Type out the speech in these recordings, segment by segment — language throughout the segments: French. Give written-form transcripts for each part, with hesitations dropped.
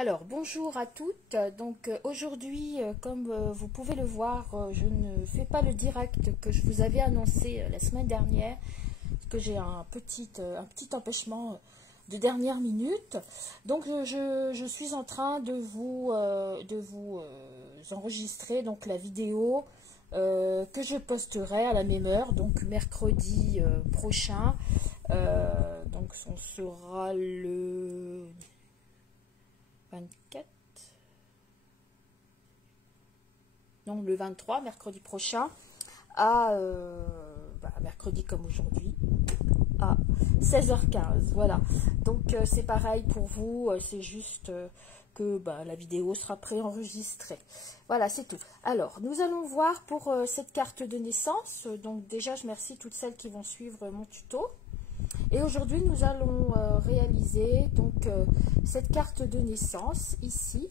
Alors, bonjour à toutes. Donc aujourd'hui, comme vous pouvez le voir, je ne fais pas le direct que je vous avais annoncé la semaine dernière, parce que j'ai un petit empêchement de dernière minute. Donc je suis en train de vous enregistrer donc la vidéo que je posterai à la même heure, donc mercredi prochain. Donc on sera le 24, non le 23, mercredi prochain, à mercredi comme aujourd'hui, à 16h15. Voilà, donc c'est pareil pour vous, c'est juste que la vidéo sera préenregistrée. Voilà, c'est tout. Alors, nous allons voir pour cette carte de naissance. Donc déjà, je remercie toutes celles qui vont suivre mon tuto. Et aujourd'hui, nous allons réaliser donc cette carte de naissance ici,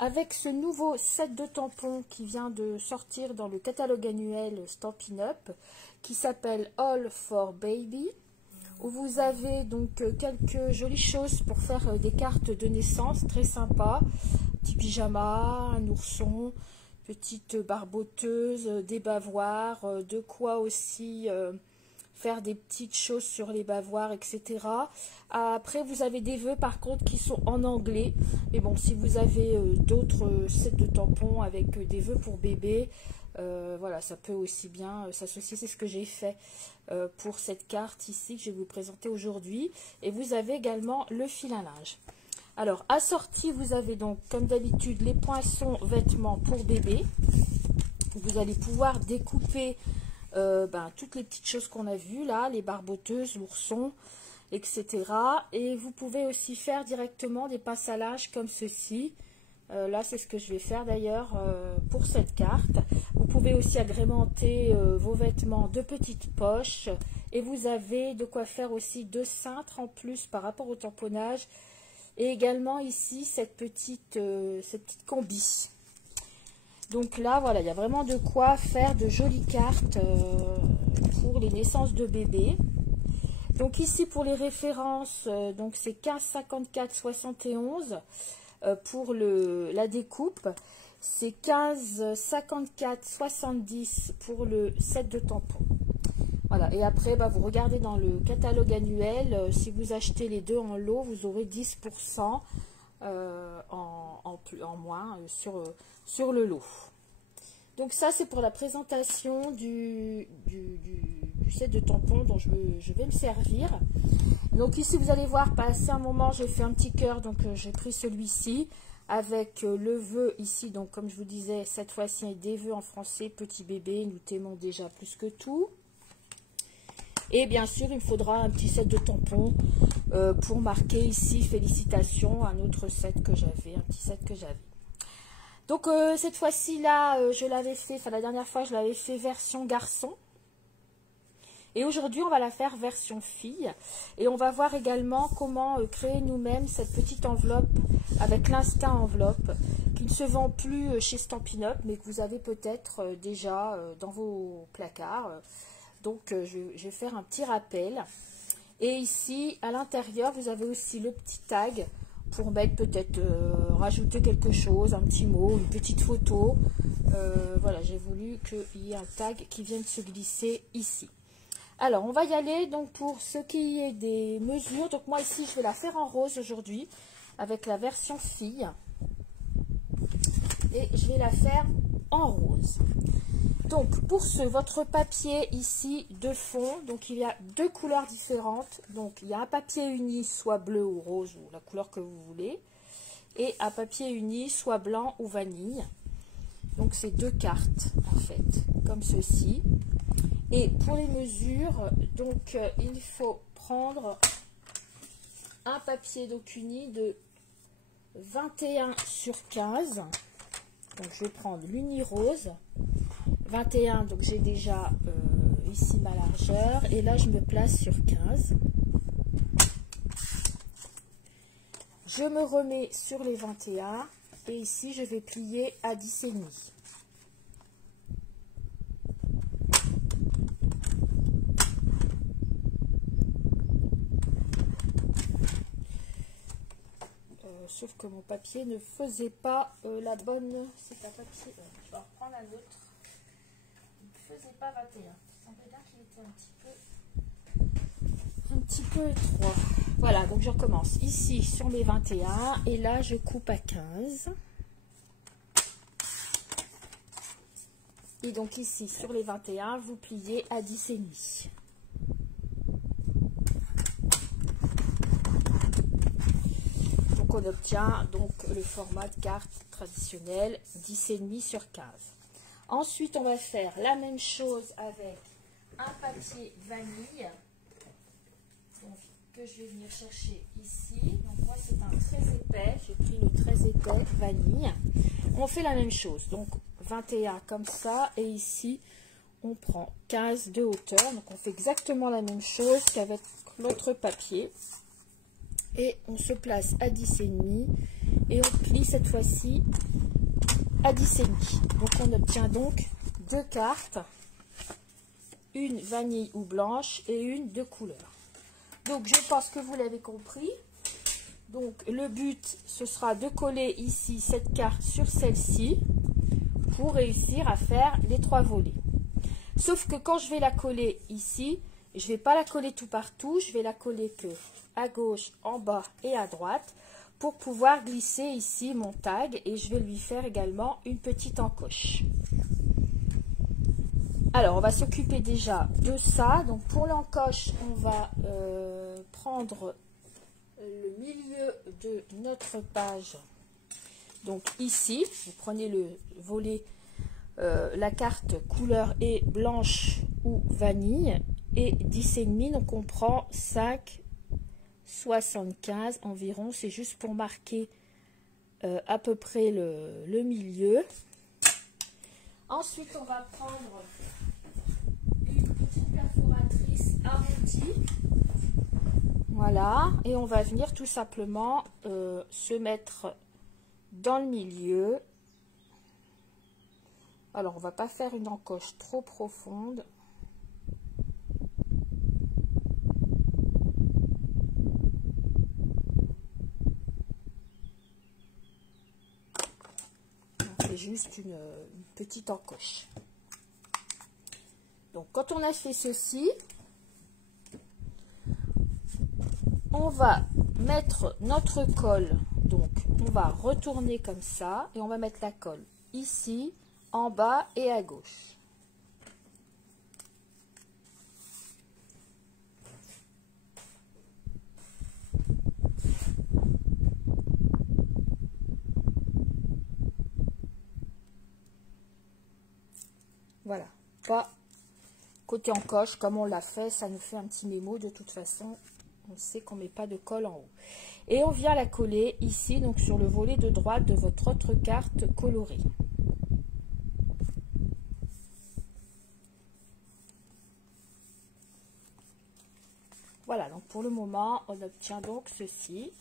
avec ce nouveau set de tampons qui vient de sortir dans le catalogue annuel Stampin' Up, qui s'appelle All for Baby, où vous avez donc quelques jolies choses pour faire des cartes de naissance très sympas. Petit pyjama, un ourson, petite barboteuse, des bavoirs, de quoi aussi faire des petites choses sur les bavoirs, etc. Après, vous avez des vœux par contre qui sont en anglais. Mais bon, si vous avez d'autres sets de tampons avec des vœux pour bébé, voilà, ça peut aussi bien s'associer. C'est ce que j'ai fait pour cette carte ici que je vais vous présenter aujourd'hui. Et vous avez également le fil à linge. Alors, assorti, vous avez donc, comme d'habitude, les poinçons vêtements pour bébé. Vous allez pouvoir découper toutes les petites choses qu'on a vues là, les barboteuses, l'ourson, etc. Et vous pouvez aussi faire directement des pinces à linge comme ceci. Là, c'est ce que je vais faire d'ailleurs pour cette carte. Vous pouvez aussi agrémenter vos vêtements de petites poches. Et vous avez de quoi faire aussi deux cintres en plus par rapport au tamponnage. Et également ici, cette petite combi. Donc là, voilà, il y a vraiment de quoi faire de jolies cartes pour les naissances de bébés. Donc ici, pour les références, donc c'est 15, 54, 71 pour la découpe. C'est 15, 54, 70 pour le set de tampons. Voilà, et après, vous regardez dans le catalogue annuel, si vous achetez les deux en lot, vous aurez 10% en moins sur le lot. Donc ça, c'est pour la présentation du set de tampons dont je vais me servir. Donc ici, vous allez voir, passer un moment, j'ai fait un petit cœur, donc j'ai pris celui-ci avec le vœu ici. Donc comme je vous disais, cette fois-ci, des vœux en français, petit bébé, nous t'aimons déjà plus que tout. Et bien sûr, il me faudra un petit set de tampons pour marquer ici, félicitations, un autre set que j'avais, un petit set que j'avais. Donc cette fois-ci là, je l'avais fait, enfin la dernière fois je l'avais fait version garçon. Et aujourd'hui on va la faire version fille. Et on va voir également comment créer nous-mêmes cette petite enveloppe avec l'instinct enveloppe, qui ne se vend plus chez Stampin' Up, mais que vous avez peut-être déjà dans vos placards. Donc je vais faire un petit rappel. Et ici à l'intérieur vous avez aussi le petit tag pour mettre peut-être rajouter quelque chose, un petit mot, une petite photo. Voilà, j'ai voulu qu'il y ait un tag qui vienne se glisser ici. Alors, on va y aller donc pour ce qui est des mesures. Donc moi ici, je vais la faire en rose aujourd'hui avec la version fille. Et je vais la faire en rose. Donc pour votre papier ici de fond, donc il y a deux couleurs différentes. Donc il y a un papier uni, soit bleu ou rose, ou la couleur que vous voulez. Et un papier uni, soit blanc ou vanille. Donc c'est deux cartes en fait, comme ceci. Et pour les mesures, donc il faut prendre un papier donc uni de 21 sur 15. Donc je vais prendre l'uni rose. 21, donc j'ai déjà ici ma largeur, et là je me place sur 15. Je me remets sur les 21, et ici je vais plier à 10,5. sauf que mon papier ne faisait pas la bonne. C'est un papier. Je vais en reprendre un autre. Il ne faisait pas 21. Il semblait bien qu'il était un petit peu étroit. Voilà, donc je recommence ici sur mes 21 et là je coupe à 15. Et donc ici sur les 21, vous pliez à 10,5. Donc on obtient donc le format de carte traditionnel 10,5 sur 15. Ensuite on va faire la même chose avec un papier vanille. Donc, que je vais venir chercher ici. Donc moi c'est un très épais, j'ai pris le très épais vanille. On fait la même chose, donc 21 comme ça, et ici on prend 15 de hauteur, donc on fait exactement la même chose qu'avec l'autre papier, et on se place à 10,5 et on plie cette fois-ci à 10,5. Donc on obtient donc deux cartes, une vanille ou blanche et une de couleur. Donc je pense que vous l'avez compris. Donc le but ce sera de coller ici cette carte sur celle-ci pour réussir à faire les 3 volets. Sauf que quand je vais la coller ici, je ne vais pas la coller tout partout, je vais la coller que à gauche, en bas et à droite pour pouvoir glisser ici mon tag, et je vais lui faire également une petite encoche. Alors on va s'occuper déjà de ça. Donc pour l'encoche, on va prendre le milieu de notre page. Donc ici, vous prenez le volet, la carte couleur est blanche ou vanille et 10,5, donc on prend 5,75 environ. C'est juste pour marquer à peu près le milieu. Ensuite, on va prendre une petite perforatrice arrondie. Voilà, et on va venir tout simplement se mettre dans le milieu. Alors, on va pas faire une encoche trop profonde. On fait juste une petite encoche. Donc, quand on a fait ceci, on va mettre notre colle. Donc, on va retourner comme ça et on va mettre la colle ici, en bas et à gauche. Voilà. Pas côté encoche, comme on l'a fait, ça nous fait un petit mémo. De toute façon, on sait qu'on ne met pas de colle en haut. Et on vient la coller ici, donc sur le volet de droite de votre autre carte colorée. Voilà, donc pour le moment, on obtient donc ceci.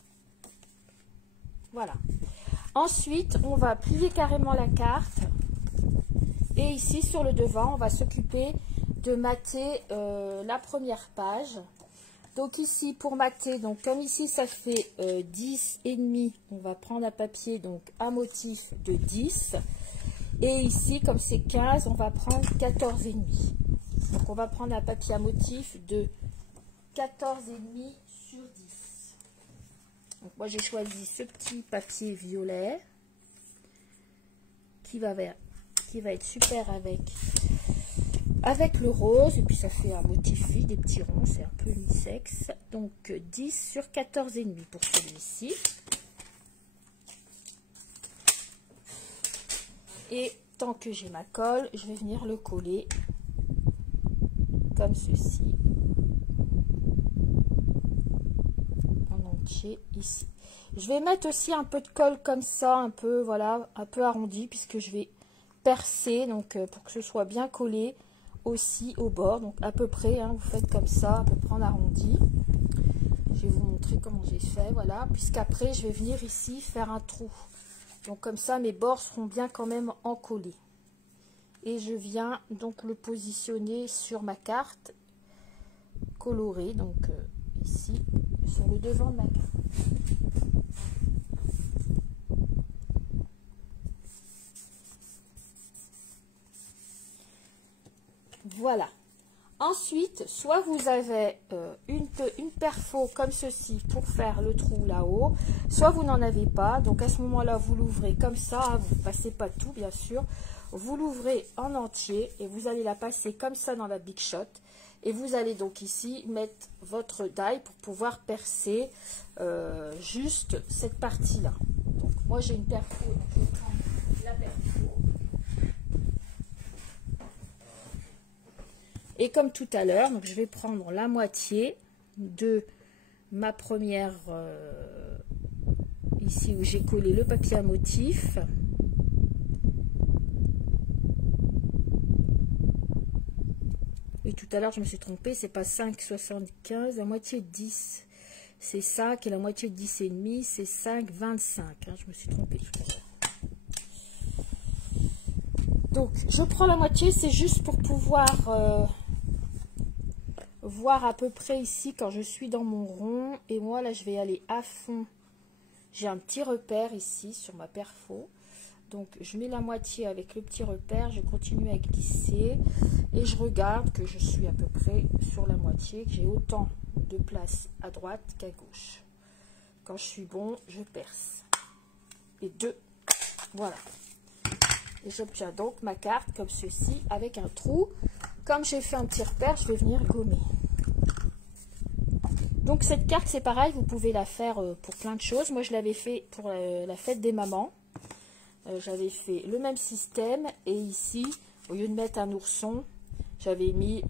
Voilà. Ensuite, on va plier carrément la carte. Et ici, sur le devant, on va s'occuper de mater la première page. Donc ici, pour mater, donc comme ici, ça fait 10,5, on va prendre un papier, donc un motif de 10. Et ici, comme c'est 15, on va prendre 14,5. Donc on va prendre un papier à motif de 14,5 sur 10. Donc moi j'ai choisi ce petit papier violet qui va être super avec le rose, et puis ça fait un motif vide, des petits ronds, c'est un peu unisexe. Donc 10 sur 14,5 pour celui-ci. Et tant que j'ai ma colle, je vais venir le coller comme ceci. Ici. Je vais mettre aussi un peu de colle comme ça, un peu, voilà, un peu arrondi, puisque je vais percer, donc pour que ce soit bien collé aussi au bord, donc à peu près, hein, vous faites comme ça, à peu près en arrondi. Je vais vous montrer comment j'ai fait, voilà, puisqu'après je vais venir ici faire un trou. Donc comme ça, mes bords seront bien quand même encollés. Et je viens donc le positionner sur ma carte colorée, donc ici, sur le devant de ma carte. Voilà. Ensuite, soit vous avez une perfo comme ceci pour faire le trou là-haut, soit vous n'en avez pas. Donc à ce moment-là, vous l'ouvrez comme ça, hein, vous ne passez pas tout bien sûr. Vous l'ouvrez en entier et vous allez la passer comme ça dans la Big Shot. Et vous allez donc ici mettre votre die pour pouvoir percer juste cette partie-là. Donc moi j'ai une perfo, donc je vais prendre la perfo. Et comme tout à l'heure, donc je vais prendre la moitié de ma première, ici où j'ai collé le papier à motif. Et tout à l'heure, je me suis trompée, c'est pas 5,75, la moitié de 10, c'est 5, et la moitié de 10,5, c'est 5,25. Hein, je me suis trompée tout à l'heure. Donc, je prends la moitié, c'est juste pour pouvoir voir à peu près ici quand je suis dans mon rond. Et moi, là, je vais aller à fond. J'ai un petit repère ici sur ma perfo. Donc, je mets la moitié avec le petit repère, je continue à glisser et je regarde que je suis à peu près sur la moitié, que j'ai autant de place à droite qu'à gauche. Quand je suis bon, je perce. Et 2, voilà. Et j'obtiens donc ma carte comme ceci avec un trou. Comme j'ai fait un petit repère, je vais venir gommer. Donc cette carte, c'est pareil, vous pouvez la faire pour plein de choses. Moi, je l'avais fait pour la fête des mamans. J'avais fait le même système et ici, au lieu de mettre un ourson, j'avais mis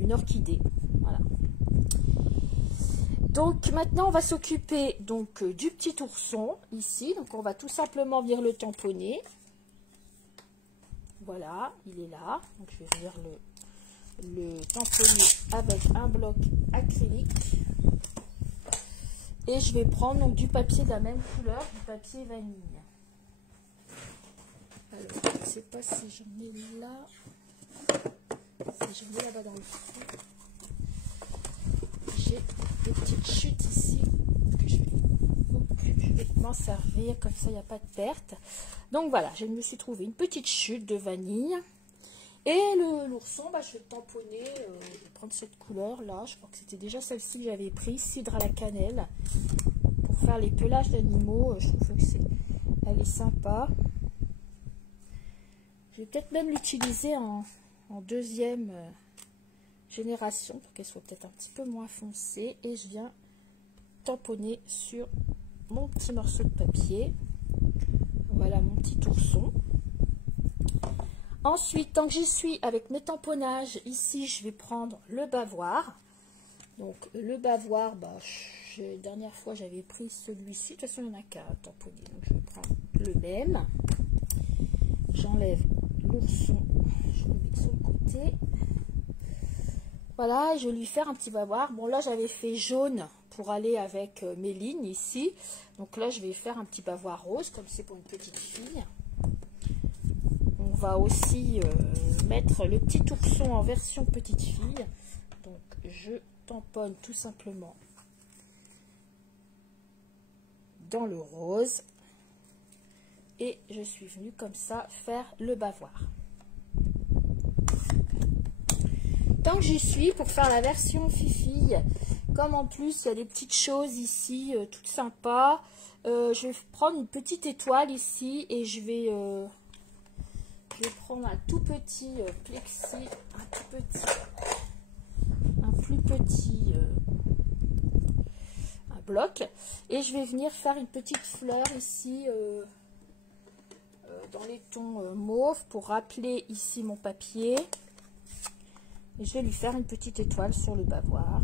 une orchidée. Voilà. Donc maintenant, on va s'occuper donc du petit ourson ici. Donc on va tout simplement venir le tamponner. Voilà, il est là. Donc je vais venir le tamponner avec un bloc acrylique. Et je vais prendre donc du papier de la même couleur, du papier vanille. Alors, je ne sais pas si j'en ai là. Si j'en ai là-bas dans le fond. J'ai des petites chutes ici. Que je vais m'en servir, comme ça il n'y a pas de perte. Donc voilà, je me suis trouvé une petite chute de vanille. Et l'ourson, bah, je vais tamponner, je vais prendre cette couleur là, je crois que c'était déjà celle-ci que j'avais prise, cidre à la cannelle, pour faire les pelages d'animaux. Je trouve que elle est sympa. Je vais peut-être même l'utiliser en deuxième génération, pour qu'elle soit peut-être un petit peu moins foncée. Et je viens tamponner sur mon petit morceau de papier. Voilà mon petit ourson. Ensuite, tant que j'y suis avec mes tamponnages, ici, je vais prendre le bavoir. Donc, le bavoir, bah, la dernière fois, j'avais pris celui-ci. De toute façon, il n'y en a qu'à tamponner. Donc, je vais prendre le même. J'enlève l'ourson. Je le mets sur le côté. Voilà, je vais lui faire un petit bavoir. Bon, là, j'avais fait jaune pour aller avec mes lignes ici. Donc là, je vais faire un petit bavoir rose, comme c'est pour une petite fille. On va aussi mettre le petit ourson en version petite fille. Donc je tamponne tout simplement dans le rose. Et je suis venue comme ça faire le bavoir. Tant que j'y suis, pour faire la version fifille, comme en plus il y a des petites choses ici toutes sympas, je vais prendre une petite étoile ici et je vais prendre un tout petit plexi, un plus petit un bloc, et je vais venir faire une petite fleur ici dans les tons mauve pour rappeler ici mon papier. Et je vais lui faire une petite étoile sur le bavoir.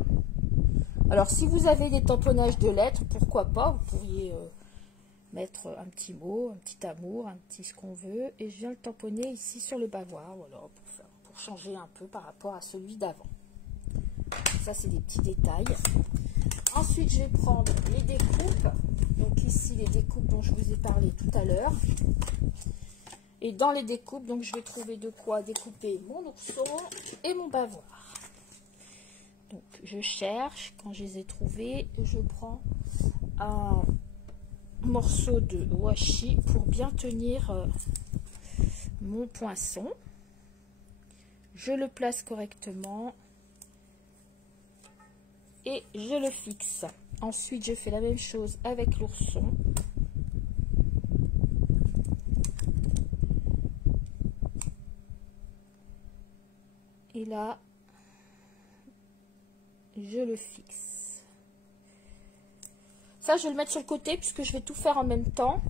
Alors si vous avez des tamponnages de lettres, pourquoi pas, vous pourriez mettre un petit mot, un petit amour, un petit ce qu'on veut, et je viens le tamponner ici sur le bavoir, voilà, pour changer un peu par rapport à celui d'avant. Ça, c'est des petits détails. Ensuite, je vais prendre les découpes. Donc ici, les découpes dont je vous ai parlé tout à l'heure. Et dans les découpes, donc je vais trouver de quoi découper mon ourson et mon bavoir. Donc je cherche, quand je les ai trouvés, je prends un morceau de washi pour bien tenir mon poinçon. je le place correctement et je le fixe. Ensuite, je fais la même chose avec l'ourson. Et là, je le fixe. Ça, je vais le mettre sur le côté puisque je vais tout faire en même temps.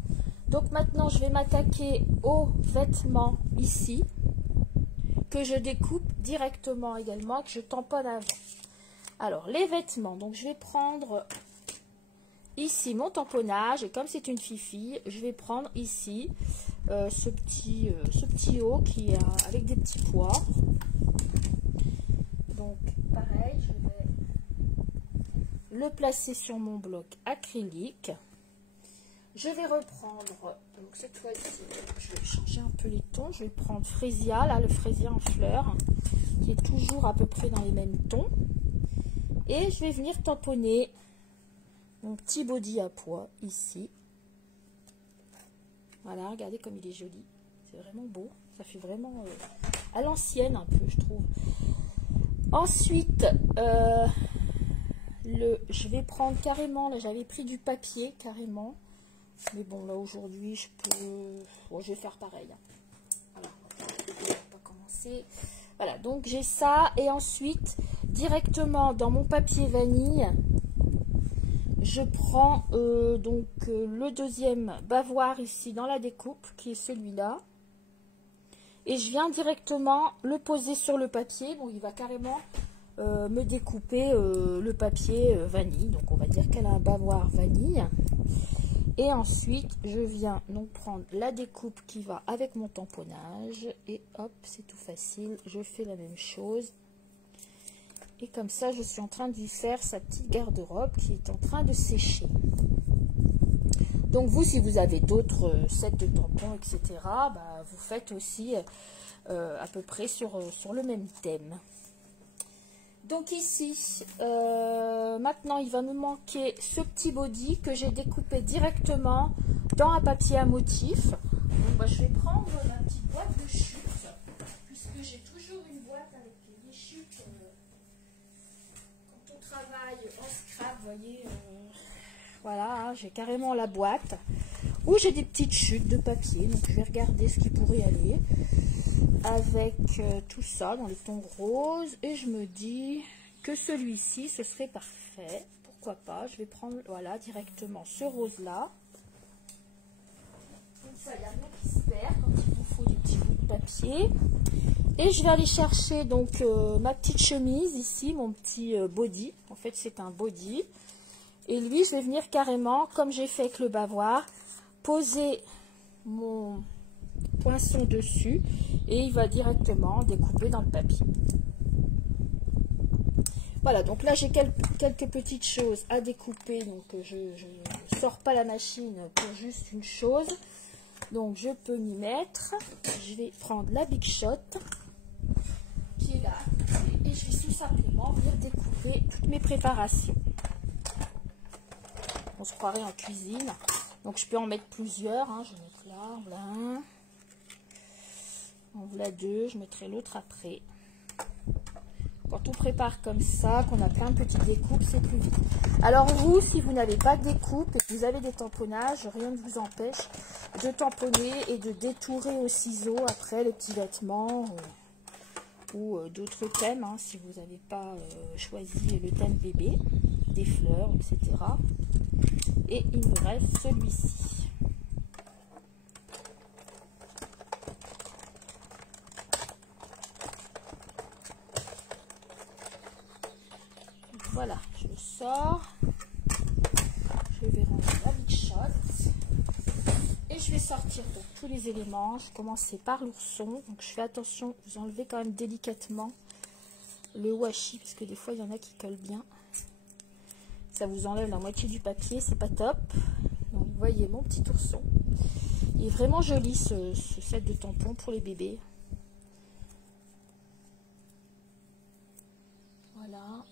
Donc maintenant, je vais m'attaquer aux vêtements ici, que je découpe directement également, que je tamponne avant. Alors, les vêtements, donc je vais prendre ici mon tamponnage, et comme c'est une fifi, je vais prendre ici ce petit haut qui est avec des petits pois. Donc, pareil, je vais le placer sur mon bloc acrylique. Je vais reprendre, donc cette fois-ci, je vais changer un peu les tons. Je vais prendre Freesia, là, le Freesia en fleurs, qui est toujours à peu près dans les mêmes tons. Et je vais venir tamponner mon petit body à pois ici. Voilà, regardez comme il est joli. C'est vraiment beau. Ça fait vraiment à l'ancienne un peu, je trouve. Ensuite, je vais prendre carrément, là j'avais pris du papier carrément. Mais bon, là aujourd'hui, je peux... Bon, je vais faire pareil. Voilà, on va commencer. Voilà, donc j'ai ça. Et ensuite, directement dans mon papier vanille, je prends le deuxième bavoir ici dans la découpe, qui est celui-là. Et je viens directement le poser sur le papier. Bon, il va carrément me découper le papier vanille. Donc, on va dire qu'elle a un bavoir vanille. Et ensuite, je viens donc prendre la découpe qui va avec mon tamponnage. Et hop, c'est tout facile. Je fais la même chose. Et comme ça, je suis en train de lui faire sa petite garde-robe qui est en train de sécher. Donc vous, si vous avez d'autres sets de tampons, etc., bah, vous faites aussi à peu près sur le même thème. Donc ici, maintenant, il va me manquer ce petit body que j'ai découpé directement dans un papier à motif. Donc bah, je vais prendre ma petite boîte de chute, puisque j'ai toujours une boîte avec les chutes. Quand on travaille en scrap, vous voyez, voilà, hein, j'ai carrément la boîte où j'ai des petites chutes de papier. Donc je vais regarder ce qui pourrait aller avec tout ça dans les tons roses. Et je me dis que celui-ci, ce serait parfait. Pourquoi pas, je vais prendre, voilà, directement ce rose-là. Donc ça, il y a rien qui se perd quand il vous faut des petits bouts de papier. Et je vais aller chercher donc ma petite chemise ici, mon petit body. En fait, c'est un body. Et lui, je vais venir carrément, comme j'ai fait avec le bavoir, poser mon poinçon dessus et il va directement découper dans le papier. Voilà, donc là j'ai quelques petites choses à découper, donc je ne sors pas la machine pour juste une chose. Donc je peux m'y mettre. Je vais prendre la Big Shot qui est là et je vais tout simplement venir découper toutes mes préparations. On se croirait en cuisine, donc je peux en mettre plusieurs, hein. Je vais mettre là, voilà un, en voilà deux, je mettrai l'autre après. Quand on prépare comme ça, qu'on a plein de petites découpes, c'est plus vite. Alors vous, si vous n'avez pas de découpe et que vous avez des tamponnages, rien ne vous empêche de tamponner et de détourer au ciseau après les petits vêtements ou d'autres thèmes, hein, si vous n'avez pas choisi le thème bébé, des fleurs, etc. Et il me reste celui-ci. Voilà, je le sors. Je vais ranger la Big Shot. Et je vais sortir donc tous les éléments. Je vais commencer par l'ourson. Donc je fais attention, vous enlevez quand même délicatement le washi, parce que des fois il y en a qui collent bien. Ça vous enlève la moitié du papier, c'est pas top. Donc vous voyez mon petit ourson. Il est vraiment joli ce set de tampons pour les bébés. Voilà.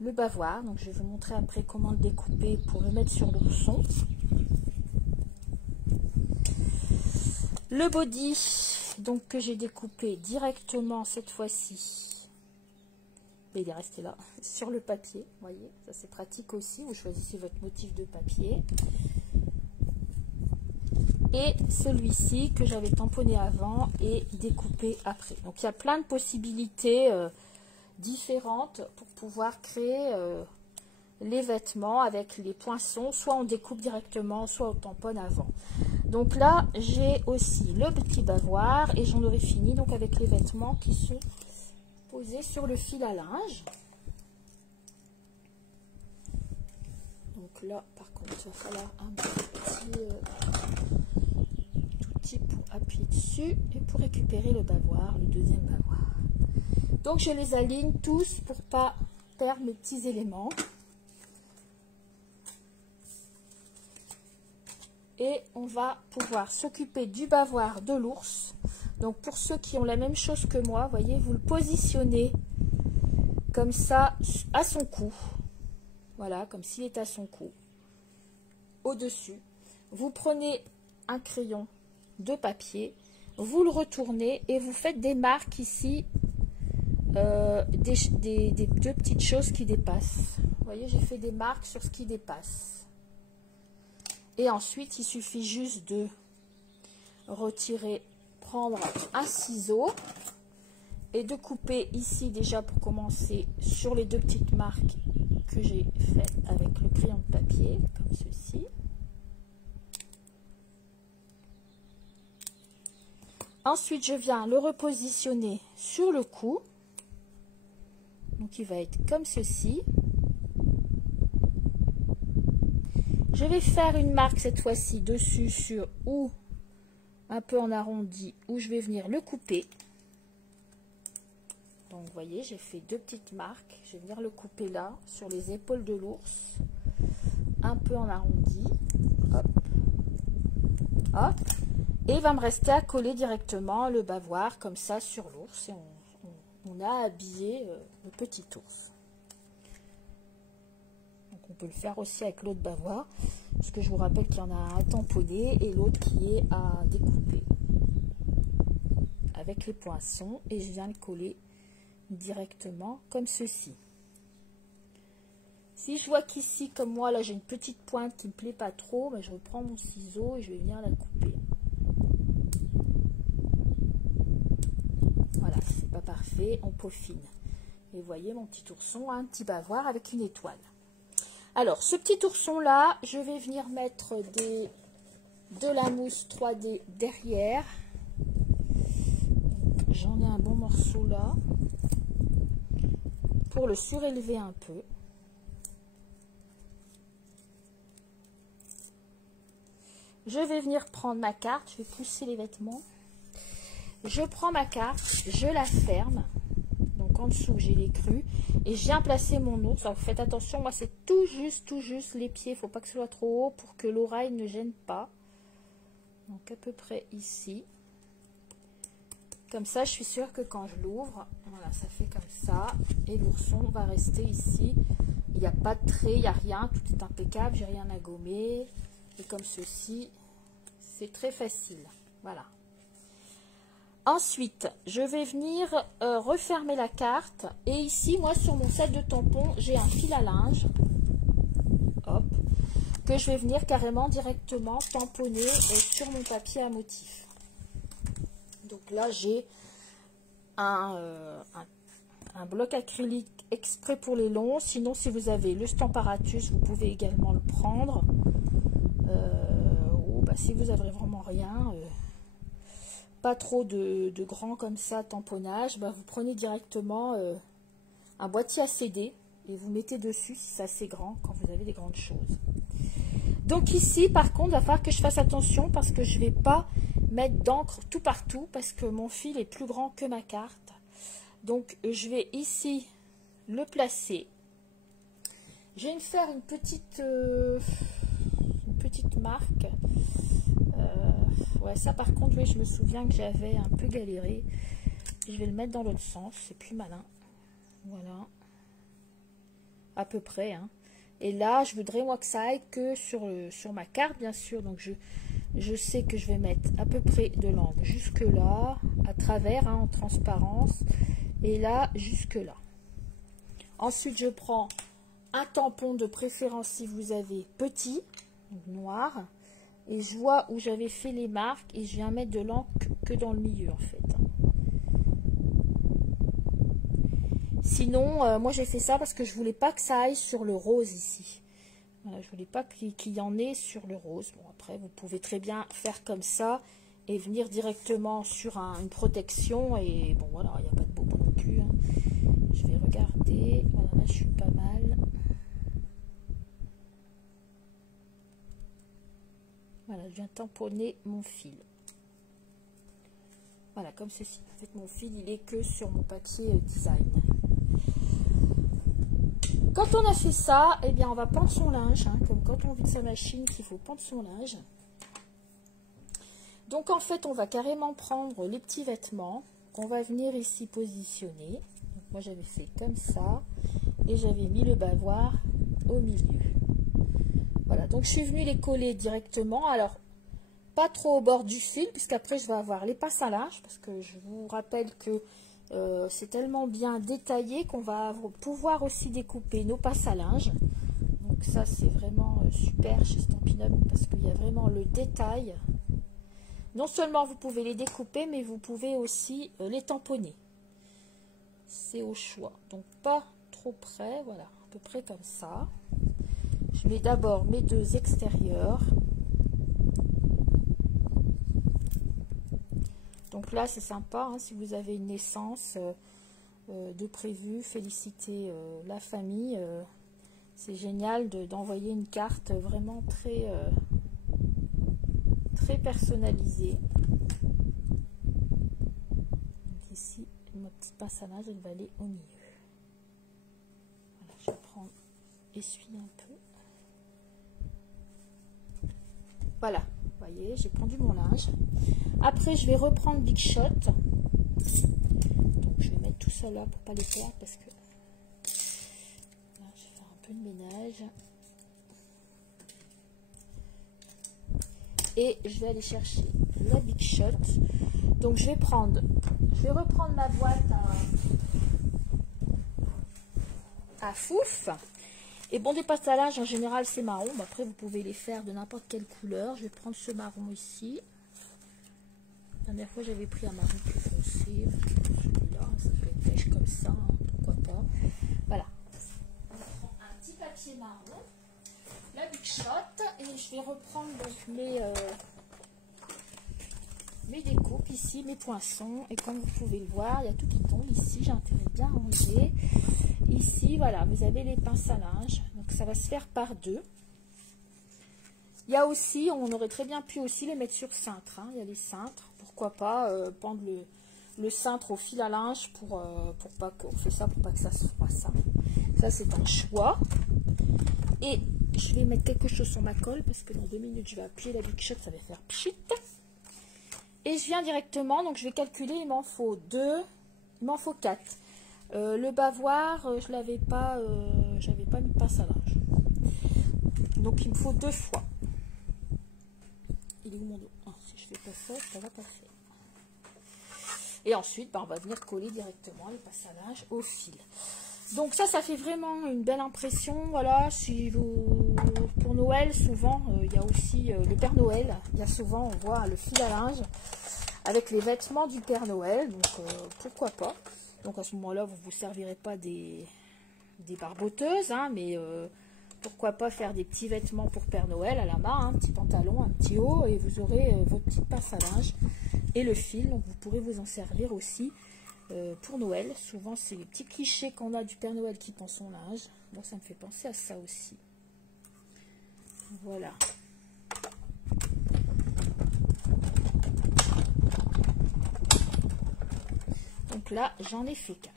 Le bavoir, donc je vais vous montrer après comment le découper pour le mettre sur l'ourson. Le body, donc que j'ai découpé directement cette fois-ci. Mais il est resté là, sur le papier. Vous voyez, ça c'est pratique aussi. Vous choisissez votre motif de papier. Et celui-ci que j'avais tamponné avant et découpé après. Donc il y a plein de possibilités différentes pour pouvoir créer les vêtements avec les poinçons. Soit on découpe directement, soit on tamponne avant. Donc là, j'ai aussi le petit bavoir et j'en aurai fini donc avec les vêtements qui sont posés sur le fil à linge. Donc là, par contre, il va falloir un petit outil pour appuyer dessus et pour récupérer le bavoir, le deuxième bavoir. Donc je les aligne tous pour pas perdre mes petits éléments. Et on va pouvoir s'occuper du bavoir de l'ours. Donc pour ceux qui ont la même chose que moi, voyez, vous le positionnez comme ça à son cou. Voilà, comme s'il est à son cou. Au-dessus. Vous prenez un crayon de papier, vous le retournez et vous faites des marques ici, des deux petites choses qui dépassent. Vous voyez, j'ai fait des marques sur ce qui dépasse. Et ensuite, il suffit juste de retirer, prendre un ciseau et de couper ici déjà pour commencer sur les deux petites marques que j'ai faites avec le crayon de papier, comme ceci. Ensuite, je viens le repositionner sur le cou. Donc, il va être comme ceci. Je vais faire une marque cette fois-ci dessus sur ou un peu en arrondi où je vais venir le couper. Donc vous voyez, j'ai fait deux petites marques. Je vais venir le couper là sur les épaules de l'ours. Un peu en arrondi. Hop. Hop. Et il va me rester à coller directement le bavoir comme ça sur l'ours. Et on a habillé le petit ours. On peut le faire aussi avec l'autre bavoir, parce que je vous rappelle qu'il y en a un à tamponner et l'autre qui est à découper avec les poinçons, et je viens le coller directement comme ceci. Si je vois qu'ici, comme moi, là j'ai une petite pointe qui me plaît pas trop, ben, je reprends mon ciseau et je vais venir la couper. Voilà, c'est pas parfait, on peaufine. Et vous voyez, mon petit ourson a un petit bavoir avec une étoile. Alors, ce petit ourson-là, je vais venir mettre de la mousse 3D derrière. J'en ai un bon morceau là. Pour le surélever un peu. Je vais venir prendre ma carte. Je vais pousser les vêtements. Je prends ma carte, je la ferme. Donc en dessous, j'ai les crus. Et je viens placer mon ours. Alors, faites attention, moi c'est tout juste les pieds. Il ne faut pas que ce soit trop haut pour que l'oreille ne gêne pas. Donc à peu près ici. Comme ça, je suis sûre que quand je l'ouvre, voilà, ça fait comme ça. Et l'ourson va rester ici. Il n'y a pas de trait, il n'y a rien. Tout est impeccable, j'ai rien à gommer. Et comme ceci, c'est très facile. Voilà. Ensuite, je vais venir refermer la carte. Et ici, moi, sur mon set de tampons, j'ai un fil à linge. Hop. Que je vais venir carrément directement tamponner sur mon papier à motif. Donc là, j'ai un bloc acrylique exprès pour les longs. Sinon, si vous avez le Stamparatus, vous pouvez également le prendre. Ou bah, si vous n'avez vraiment rien... pas trop de grand comme ça, tamponnage, bah vous prenez directement un boîtier à CD et vous mettez dessus si c'est assez grand quand vous avez des grandes choses. Donc ici, par contre, il va falloir que je fasse attention parce que je ne vais pas mettre d'encre tout partout parce que mon fil est plus grand que ma carte. Donc je vais ici le placer. Je vais me faire une petite marque. Ouais, ça par contre, oui, je me souviens que j'avais un peu galéré. Je vais le mettre dans l'autre sens, c'est plus malin. Voilà. À peu près. Hein. Et là, je voudrais moi que ça aille que sur ma carte, bien sûr. Donc je je sais que je vais mettre à peu près de l'angle jusque là, à travers, hein, en transparence, et là jusque là. Ensuite, je prends un tampon de préférence si vous avez petit, noir, et je vois où j'avais fait les marques et je viens mettre de l'encre que dans le milieu en fait. Sinon, moi j'ai fait ça parce que je voulais pas que ça aille sur le rose ici. Voilà, je voulais pas qu'il y en ait sur le rose. Bon, après vous pouvez très bien faire comme ça et venir directement sur une protection, et bon voilà, il n'y a pas de bobo non plus, hein. Je vais regarder, voilà, là je suis pas mal. Voilà, je viens tamponner mon fil. Voilà, comme ceci. En fait, mon fil, il est que sur mon papier design. Quand on a fait ça, eh bien, on va pendre son linge, hein, comme quand on vide sa machine, qu'il faut pendre son linge. Donc, en fait, on va carrément prendre les petits vêtements qu'on va venir ici positionner. Donc, moi, j'avais fait comme ça et j'avais mis le bavoir au milieu. Voilà, donc je suis venue les coller directement. Alors, pas trop au bord du fil, puisqu'après je vais avoir les passes à linge, parce que je vous rappelle que c'est tellement bien détaillé qu'on va pouvoir aussi découper nos passes à linge. Donc ça, c'est vraiment super chez Stampin' Up, parce qu'il y a vraiment le détail. Non seulement vous pouvez les découper, mais vous pouvez aussi les tamponner. C'est au choix. Donc pas trop près, voilà, à peu près comme ça. Je mets d'abord mes deux extérieurs. Donc là, c'est sympa, hein, si vous avez une naissance de prévu, félicitez la famille. C'est génial d'envoyer une carte vraiment très, très personnalisée. Donc ici, ma petite pince à linge, elle va aller au milieu. Voilà, je vais prendre, essuyer un peu. Voilà, vous voyez, j'ai pendu mon linge. Après, je vais reprendre Big Shot. Donc, je vais mettre tout ça là pour pas les perdre, parce que là, je vais faire un peu de ménage. Et je vais aller chercher la Big Shot. Donc, je vais reprendre ma boîte à fouf. Et bon, des passes à linge, en général, c'est marron. Mais après, vous pouvez les faire de n'importe quelle couleur. Je vais prendre ce marron ici. La dernière fois, j'avais pris un marron plus foncé. Celui-là, ça peut être beige comme ça, hein, pourquoi pas. Voilà. On prend un petit papier marron, la Big Shot, et je vais reprendre donc mes découpes ici, mes poinçons. Et comme vous pouvez le voir, il y a tout qui tombe ici. J'ai intérêt de bien ranger. Ici, voilà, vous avez les pinces à linge. Donc, ça va se faire par deux. Il y a aussi, on aurait très bien pu aussi les mettre sur cintre. Hein. Il y a les cintres. Pourquoi pas pendre le cintre au fil à linge pour pas qu'on fait ça, pour pas que ça se froisse. Ça, c'est un choix. Et je vais mettre quelque chose sur ma colle parce que dans 2 minutes, je vais appuyer la Big Shot, ça va faire pchit. Et je viens directement, donc je vais calculer, il m'en faut 2, il m'en faut 4. Le bavoir, je l'avais pas, j'avais pas mis de pince à linge. Donc il me faut 2 fois. Il est où mon dos? Ah, si je fais pas ça, ça va pas faire. Et ensuite, on va venir coller directement les passes à linge au fil. Donc ça fait vraiment une belle impression. Voilà, si vous, pour Noël, souvent, il y a aussi le Père Noël. Il y a souvent, on voit le fil à linge avec les vêtements du Père Noël. Donc pourquoi pas. Donc à ce moment-là, vous ne vous servirez pas des barboteuses, hein, mais pourquoi pas faire des petits vêtements pour Père Noël à la main, un petit pantalon, un petit haut, et vous aurez votre petite pince à linge et le fil. Donc vous pourrez vous en servir aussi pour Noël. Souvent, c'est les petits clichés qu'on a du Père Noël qui pend son linge. Moi, ça me fait penser à ça aussi. Voilà. Donc là, j'en ai fait 4.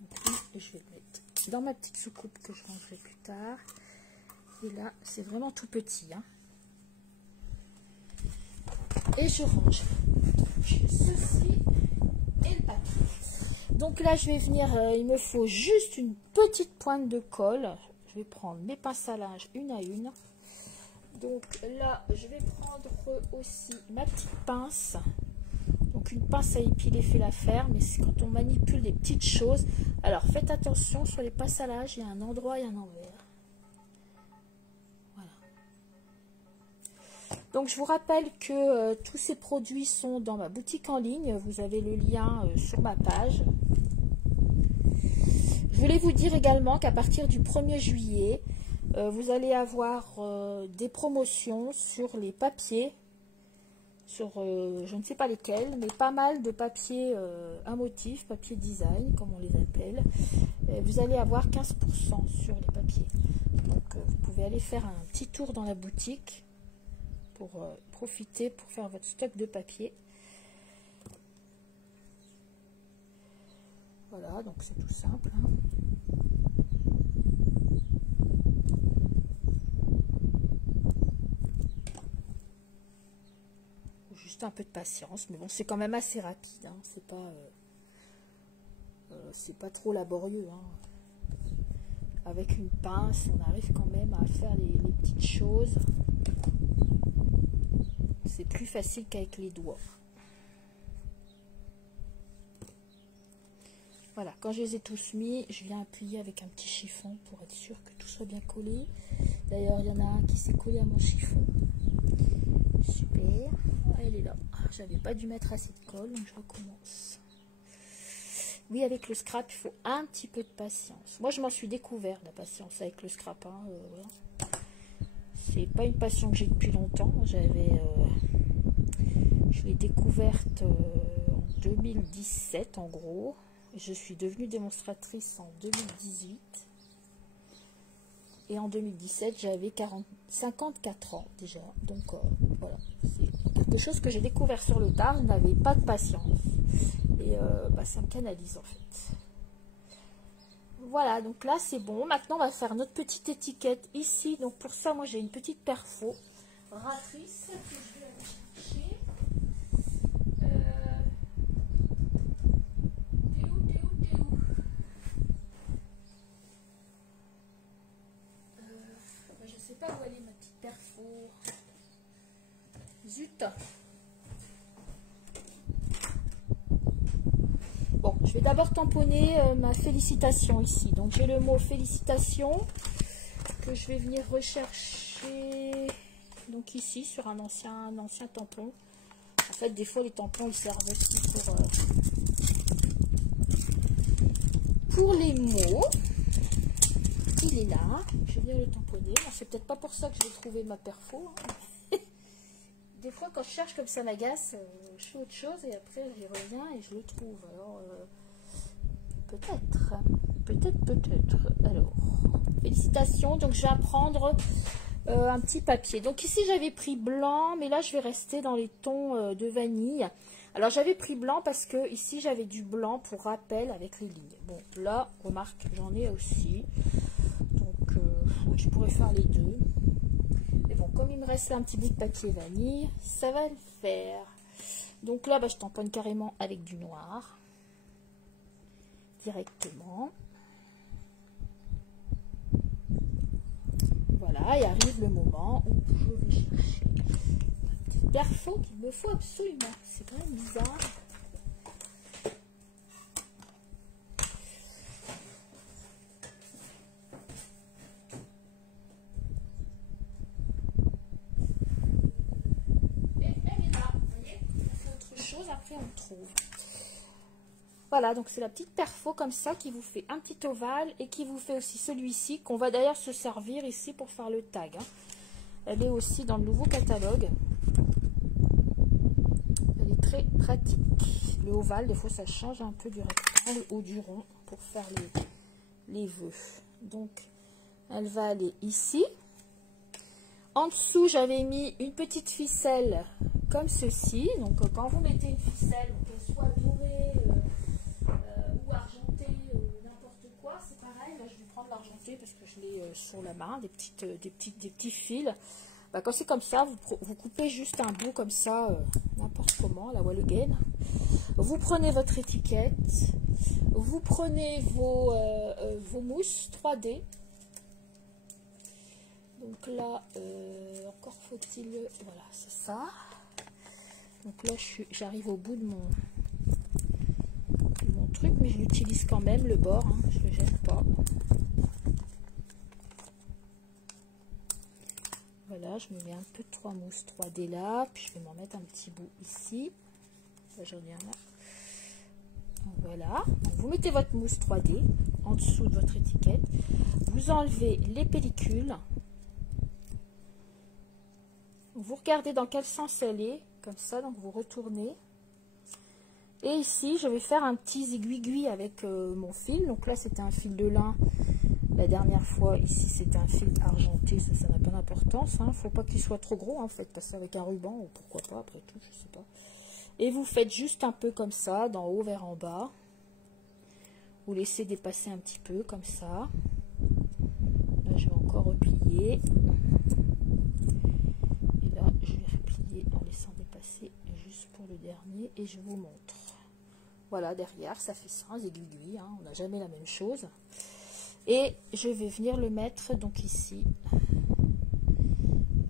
Donc, je vais le mettre dans ma petite soucoupe que je rangerai plus tard. Et là, c'est vraiment tout petit. Hein. Et je range ceci et le papier. Donc là, je vais venir, il me faut juste une petite pointe de colle. Je vais prendre mes pinces à linge une à une. Donc là, je vais prendre aussi ma petite pince. Donc une pince à épiler fait l'affaire, mais c'est quand on manipule des petites choses. Alors faites attention sur les passalages, il y a un endroit et un envers. Voilà. Donc je vous rappelle que tous ces produits sont dans ma boutique en ligne. Vous avez le lien sur ma page. Je voulais vous dire également qu'à partir du 1er juillet, vous allez avoir des promotions sur les papiers. Sur je ne sais pas lesquels, mais pas mal de papiers à motif, papier design comme on les appelle. Vous allez avoir 15% sur les papiers. Donc vous pouvez aller faire un petit tour dans la boutique pour profiter, pour faire votre stock de papier. Voilà, donc c'est tout simple. Hein. Juste un peu de patience, mais bon, c'est quand même assez rapide, hein. C'est pas trop laborieux, hein. Avec une pince, on arrive quand même à faire les petites choses. C'est plus facile qu'avec les doigts. Voilà, quand je les ai tous mis, je viens appuyer avec un petit chiffon pour être sûr que tout soit bien collé. D'ailleurs, il y en a un qui s'est collé à mon chiffon. Super. Ah, elle est là. J'avais pas dû mettre assez de colle, donc je recommence. Oui, avec le scrap, il faut un petit peu de patience. Moi, je m'en suis découvert la patience avec le scrap. Hein, voilà. C'est pas une passion que j'ai depuis longtemps. Je l'ai découverte en 2017, en gros. Je suis devenue démonstratrice en 2018. Et en 2017, j'avais 54 ans déjà. Donc voilà, c'est quelque chose que j'ai découvert sur le tard. Je n'avais pas de patience. Et ça me canalise en fait. Voilà, donc là c'est bon. Maintenant, on va faire notre petite étiquette ici. Donc pour ça, moi j'ai une petite perfo ratrice que je vais aller chercher. Je sais pas où elle est ma petite perfo. Zut. Bon, je vais d'abord tamponner ma félicitation ici. Donc j'ai le mot félicitations que je vais venir rechercher donc ici sur un ancien tampon. En fait, des fois les tampons ils servent aussi pour les mots. Il est là. Je vais venir le tamponner. C'est peut-être pas pour ça que je vais trouver ma perfo. Hein. Des fois, quand je cherche comme ça m'agace, je fais autre chose et après j'y reviens et je le trouve. Alors, peut-être. Alors, félicitations. Donc, je vais prendre un petit papier. Donc, ici, j'avais pris blanc, mais là, je vais rester dans les tons de vanille. Alors, j'avais pris blanc parce que ici, j'avais du blanc pour rappel avec les lignes. Bon, là, remarque, j'en ai aussi. Donc, je pourrais faire les deux. Mais bon, comme il me reste là un petit bout de papier vanille, ça va le faire. Donc là, je tamponne carrément avec du noir. Directement. Voilà, et arrive le moment où je vais chercher ma petite perfo qu'il me faut absolument. C'est quand même bizarre. Après on trouve. Voilà, donc c'est la petite perfo comme ça qui vous fait un petit ovale et qui vous fait aussi celui-ci qu'on va d'ailleurs se servir ici pour faire le tag. Hein. Elle est aussi dans le nouveau catalogue. Elle est très pratique. Le ovale, des fois ça change un peu du rectangle ou du rond pour faire les vœux. Donc elle va aller ici. En dessous, j'avais mis une petite ficelle comme ceci. Donc, quand vous mettez une ficelle, qu'elle soit dorée ou argentée, n'importe quoi, c'est pareil. Là, je vais prendre l'argenté parce que je l'ai sur la main, des petits fils. Quand c'est comme ça, vous coupez juste un bout comme ça, n'importe comment, la wall again. Vous prenez votre étiquette, vous prenez vos mousses 3D. Donc là, encore faut-il... Voilà, c'est ça. Donc là, j'arrive au bout de mon truc, mais je l'utilise quand même, le bord, hein, je ne le gêne pas. Voilà, je me mets un peu de 3 mousses 3D là, puis je vais m'en mettre un petit bout ici. Là, j'en ai un là. Voilà, donc vous mettez votre mousse 3D en dessous de votre étiquette. Vous enlevez les pellicules. Vous regardez dans quel sens elle est, comme ça, donc vous retournez. Et ici, je vais faire un petit aiguille avec mon fil. Donc là, c'était un fil de lin la dernière fois. Ici, c'était un fil argenté. Ça n'a pas d'importance. Il ne faut pas qu'il soit trop gros. Hein. Faites passer avec un ruban ou pourquoi pas, après tout, je sais pas. Et vous faites juste un peu comme ça, d'en haut vers en bas. Vous laissez dépasser un petit peu, comme ça. Là, je vais encore replier. Et là, je vais replier en laissant dépasser juste pour le dernier. Et je vous montre. Voilà, derrière, ça fait ça, des aiguilles, hein, on n'a jamais la même chose. Et je vais venir le mettre, donc ici,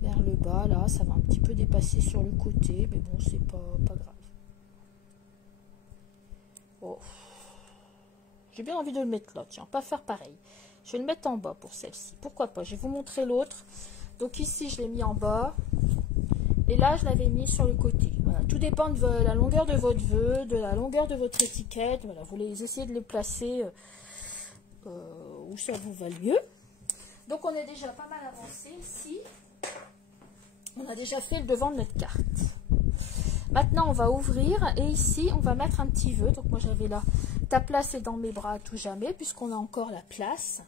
vers le bas, là, ça va un petit peu dépasser sur le côté, mais bon, c'est pas grave. Oh. J'ai bien envie de le mettre là, tiens, pas faire pareil. Je vais le mettre en bas pour celle-ci, pourquoi pas, je vais vous montrer l'autre. Donc ici, je l'ai mis en bas. Et là, je l'avais mis sur le côté. Voilà, tout dépend de la longueur de votre vœu, de la longueur de votre étiquette. Voilà, vous essayez de les placer où ça vous va le mieux. Donc, on est déjà pas mal avancé ici. On a déjà fait le devant de notre carte. Maintenant, on va ouvrir et ici, on va mettre un petit vœu. Donc, moi, j'avais là, ta place est dans mes bras à tout jamais, puisqu'on a encore la place.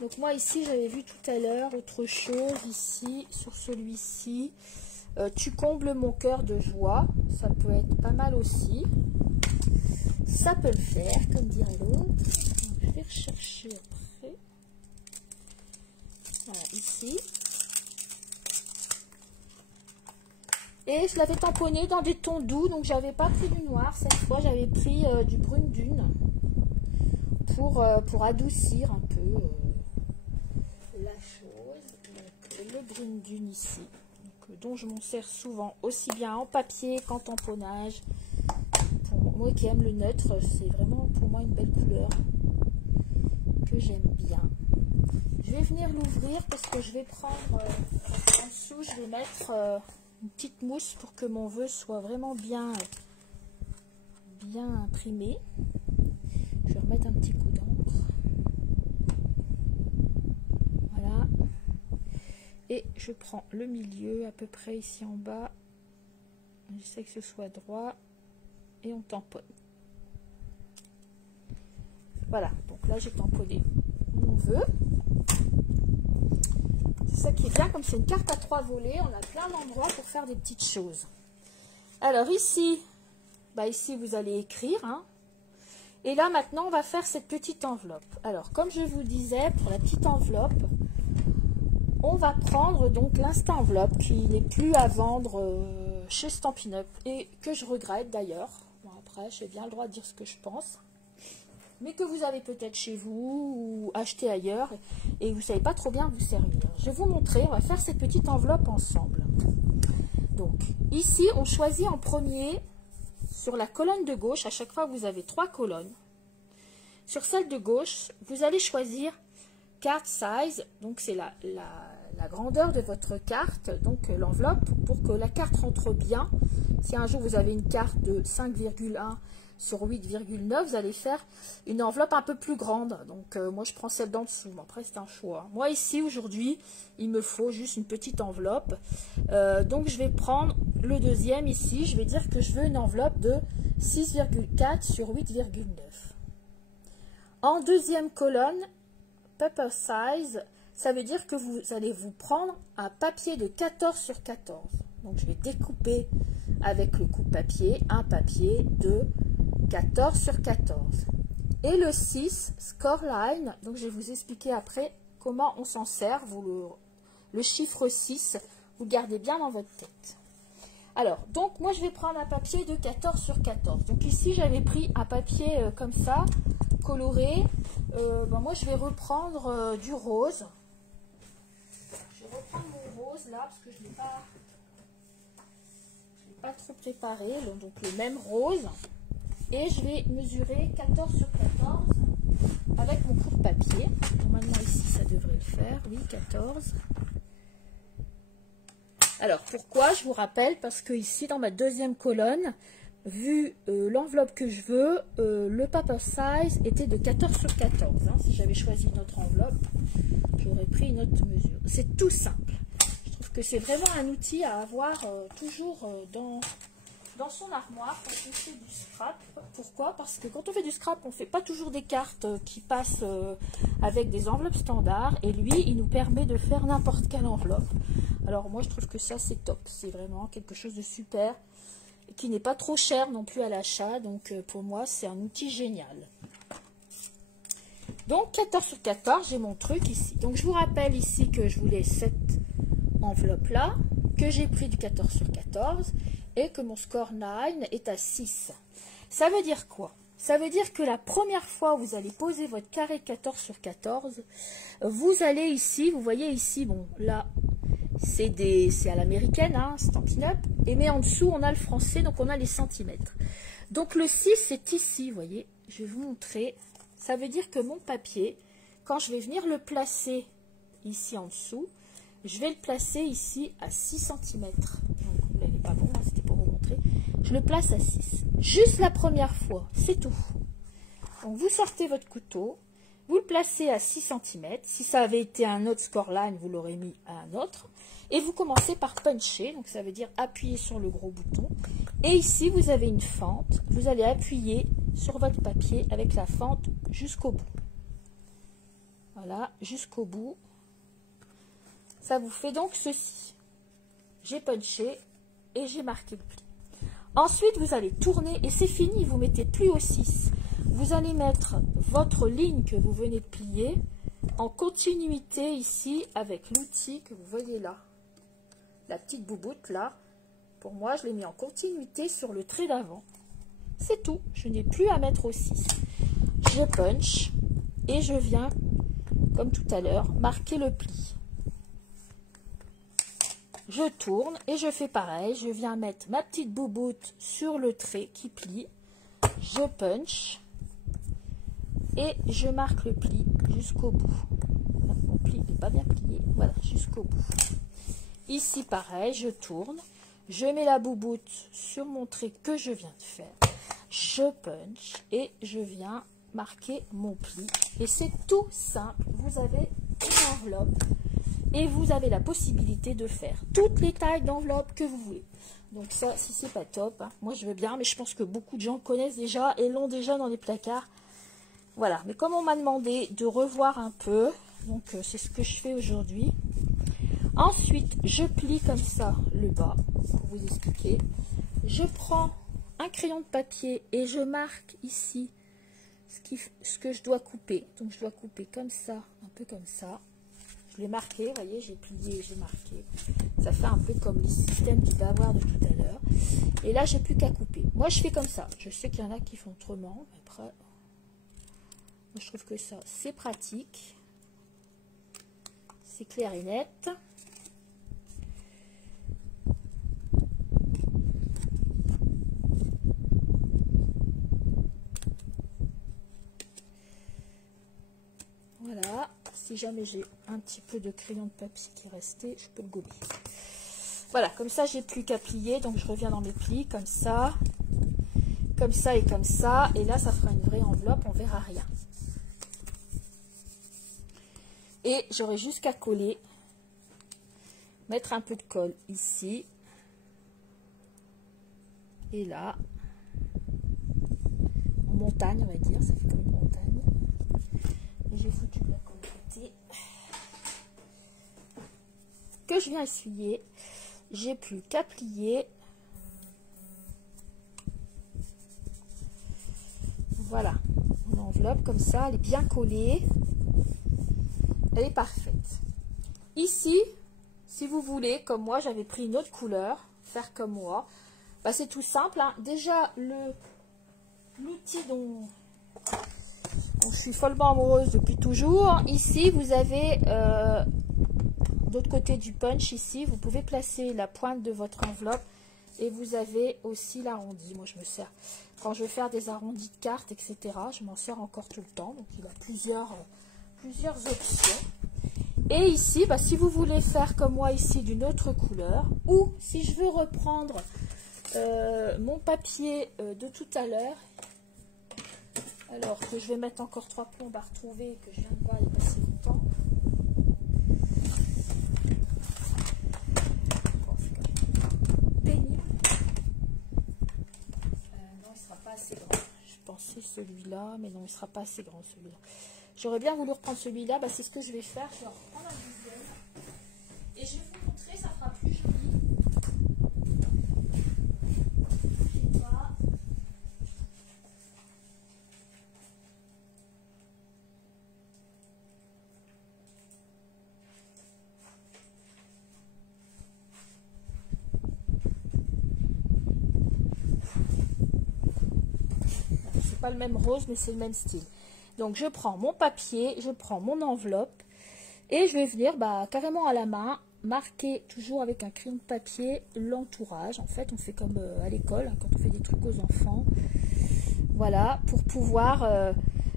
Donc moi ici j'avais vu tout à l'heure autre chose ici sur celui-ci. Tu combles mon cœur de joie. Ça peut être pas mal aussi. Ça peut le faire comme dirait l'autre. Je vais rechercher après. Voilà ici. Et je l'avais tamponné dans des tons doux. Donc j'avais pas pris du noir cette fois. J'avais pris du brune dune. Pour adoucir un peu la chose. Donc, le brune dune ici, donc, dont je m'en sers souvent aussi bien en papier qu'en tamponnage. Pour moi qui aime le neutre, c'est vraiment pour moi une belle couleur que j'aime bien. Je vais venir l'ouvrir parce que je vais prendre en dessous, je vais mettre une petite mousse pour que mon vœu soit vraiment bien imprimé. Je vais remettre un petit coup d'encre. Voilà. Et je prends le milieu à peu près ici en bas. J'essaie que ce soit droit. Et on tamponne. Voilà. Donc là, j'ai tamponné mon vœu. C'est ça qui est bien. Comme c'est une carte à 3 volets, on a plein d'endroits pour faire des petites choses. Alors ici, ici vous allez écrire, hein. Et là, maintenant, on va faire cette petite enveloppe. Alors, comme je vous disais, pour la petite enveloppe, on va prendre donc l'insta-enveloppe qui n'est plus à vendre chez Stampin' Up et que je regrette d'ailleurs. Bon, après, j'ai bien le droit de dire ce que je pense. Mais que vous avez peut-être chez vous ou acheté ailleurs et vous ne savez pas trop bien vous servir. Je vais vous montrer, on va faire cette petite enveloppe ensemble. Donc, ici, on choisit en premier... Sur la colonne de gauche, à chaque fois vous avez 3 colonnes. Sur celle de gauche, vous allez choisir card size, donc c'est la grandeur de votre carte, donc l'enveloppe, pour que la carte rentre bien. Si un jour vous avez une carte de 5,1 sur 8,9, vous allez faire une enveloppe un peu plus grande. Donc moi je prends celle d'en dessous, mais après c'est un choix. Moi ici aujourd'hui, il me faut juste une petite enveloppe. Donc je vais prendre le deuxième ici, je vais dire que je veux une enveloppe de 6,4 sur 8,9. En deuxième colonne, paper size, ça veut dire que vous allez vous prendre un papier de 14 sur 14. Donc je vais découper avec le coupe-papier un papier de 14 sur 14. Et le 6, score line, donc je vais vous expliquer après comment on s'en sert. Le chiffre 6, vous le gardez bien dans votre tête. Alors, donc moi je vais prendre un papier de 14 sur 14. Donc ici j'avais pris un papier comme ça, coloré. Moi je vais reprendre du rose. là parce que je ne l'ai pas trop préparé. Donc le même rose. Et je vais mesurer 14 sur 14 avec mon court-papier. Normalement ici ça devrait le faire. Oui, 14. Alors pourquoi? Je vous rappelle parce que ici dans ma deuxième colonne, vu l'enveloppe que je veux, le paper size était de 14 sur 14. Hein. Si j'avais choisi une autre enveloppe, j'aurais pris une autre mesure. C'est tout simple. Je trouve que c'est vraiment un outil à avoir toujours dans son armoire quand on fait du scrap. Pourquoi? Parce que quand on fait du scrap, on ne fait pas toujours des cartes qui passent avec des enveloppes standards. Et lui, il nous permet de faire n'importe quelle enveloppe. Alors moi, je trouve que ça, c'est top. C'est vraiment quelque chose de super. Et qui n'est pas trop cher non plus à l'achat. Donc pour moi, c'est un outil génial. Donc 14 sur 14, j'ai mon truc ici. Donc je vous rappelle ici que je voulais cette enveloppe-là, que j'ai pris du 14 sur 14. Et que mon score 9 est à 6. Ça veut dire quoi? Ça veut dire que la première fois où vous allez poser votre carré 14 sur 14, vous allez ici, vous voyez ici, bon là, c'est à l'américaine, hein, Stampin' Up, mais en dessous on a le français, donc on a les centimètres. Donc le 6 c'est ici, vous voyez, je vais vous montrer. Ça veut dire que mon papier, quand je vais venir le placer ici en dessous, je vais le placer ici à 6 cm. Donc, là, il n'est pas bon, hein, c'était pour vous montrer. Je le place à 6. Juste la première fois, c'est tout. Donc, vous sortez votre couteau, vous le placez à 6 cm. Si ça avait été un autre scoreline, vous l'aurez mis à un autre. Et vous commencez par puncher, donc ça veut dire appuyer sur le gros bouton. Et ici, vous avez une fente. Vous allez appuyer sur votre papier avec la fente jusqu'au bout. Voilà, jusqu'au bout. Ça vous fait donc ceci. J'ai punché et j'ai marqué le pli. Ensuite, vous allez tourner et c'est fini. Vous mettez plus au 6. Vous allez mettre votre ligne que vous venez de plier en continuité ici avec l'outil que vous voyez là. La petite bouboute là. Pour moi, je l'ai mis en continuité sur le trait d'avant. C'est tout. Je n'ai plus à mettre au 6. Je punch et je viens, comme tout à l'heure, marquer le pli. Je tourne et je fais pareil. Je viens mettre ma petite bouboute sur le trait qui plie. Je punch et je marque le pli jusqu'au bout. Mon pli n'est pas bien plié. Voilà, jusqu'au bout. Ici, pareil, je tourne. Je mets la bouboute sur mon trait que je viens de faire. Je punch et je viens marquer mon pli. Et c'est tout simple. Vous avez une enveloppe. Et vous avez la possibilité de faire toutes les tailles d'enveloppe que vous voulez. Donc ça, si c'est pas top, hein, moi je veux bien, mais je pense que beaucoup de gens connaissent déjà et l'ont déjà dans les placards. Voilà, mais comme on m'a demandé de revoir un peu, donc c'est ce que je fais aujourd'hui. Ensuite, je plie comme ça le bas, pour vous expliquer. Je prends un crayon de papier et je marque ici ce que je dois couper. Donc je dois couper comme ça, un peu comme ça. Je l'ai marqué, vous voyez, j'ai plié et j'ai marqué. Ça fait un peu comme le système du bavoir de tout à l'heure. Et là, j'ai plus qu'à couper. Moi, je fais comme ça. Je sais qu'il y en a qui font autrement. Mais après, moi, je trouve que ça, c'est pratique. C'est clair et net. Voilà. Si jamais j'ai un petit peu de crayon de papier qui est resté, je peux le gommer. Voilà, comme ça, j'ai plus qu'à plier. Donc, je reviens dans mes plis, comme ça et comme ça. Et là, ça fera une vraie enveloppe, on verra rien. Et j'aurai juste qu'à coller, mettre un peu de colle ici. Et là, en montagne, on va dire, ça fait comme une montagne. Et j'ai foutu de la colle côté que je viens essuyer. J'ai plus qu'à plier. Voilà, mon enveloppe comme ça, elle est bien collée. Elle est parfaite. Ici, si vous voulez, comme moi, j'avais pris une autre couleur, faire comme moi, bah, c'est tout simple. Hein. Déjà, l'outil dont je suis follement amoureuse depuis toujours, ici, vous avez l'autre côté du punch ici, vous pouvez placer la pointe de votre enveloppe et vous avez aussi l'arrondi. Moi, je me sers quand je veux faire des arrondis de cartes, etc. Je m'en sers encore tout le temps. Donc, il a plusieurs options. Et ici, bah, si vous voulez faire comme moi ici d'une autre couleur, ou si je veux reprendre mon papier de tout à l'heure, alors que je vais mettre encore 3 plombs à retrouver et que je viens de voir il y a pas si longtemps. Pénible. Non, il ne sera pas assez grand. Je pensais celui-là, mais non, il ne sera pas assez grand celui-là. J'aurais bien voulu reprendre celui-là, bah, c'est ce que je vais faire. Je vais en reprendre un deuxième. Et je vais vous montrer, ça fera plus joli. C'est pas le même rose, mais c'est le même style. Donc je prends mon papier, je prends mon enveloppe et je vais venir carrément à la main marquer toujours avec un crayon de papier l'entourage. En fait, on fait comme à l'école, hein, quand on fait des trucs aux enfants. Voilà, pour pouvoir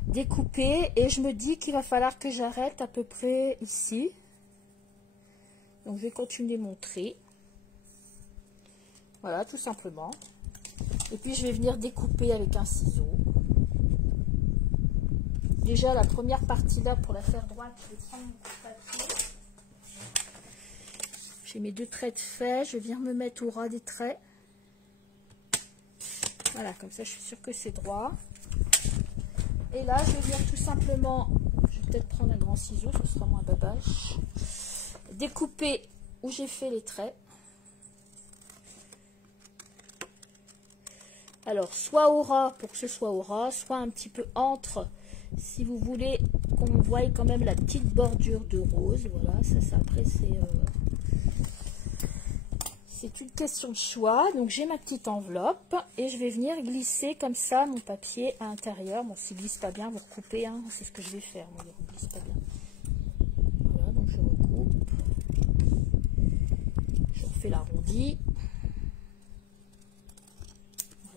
découper. Et je me dis qu'il va falloir que j'arrête à peu près ici. Donc je vais continuer mon trait. Voilà, tout simplement. Et puis je vais venir découper avec un ciseau. Déjà la première partie là, pour la faire droite, je vais prendre mon papier. J'ai mes 2 traits de fait, je viens me mettre au ras des traits. Voilà, comme ça je suis sûre que c'est droit. Et là je vais venir tout simplement, je vais peut-être prendre un grand ciseau, ce sera moins babache. Découper où j'ai fait les traits. Alors soit au ras pour que ce soit au ras, soit un petit peu entre, si vous voulez qu'on voie quand même la petite bordure de rose. Voilà, ça après c'est une question de choix. Donc j'ai ma petite enveloppe et je vais venir glisser comme ça mon papier à l'intérieur. Bon, s'il glisse pas bien, vous recoupez, hein, c'est ce que je vais faire. Moi, il ne glisse pas bien. Voilà, donc je recoupe. Je refais l'arrondi.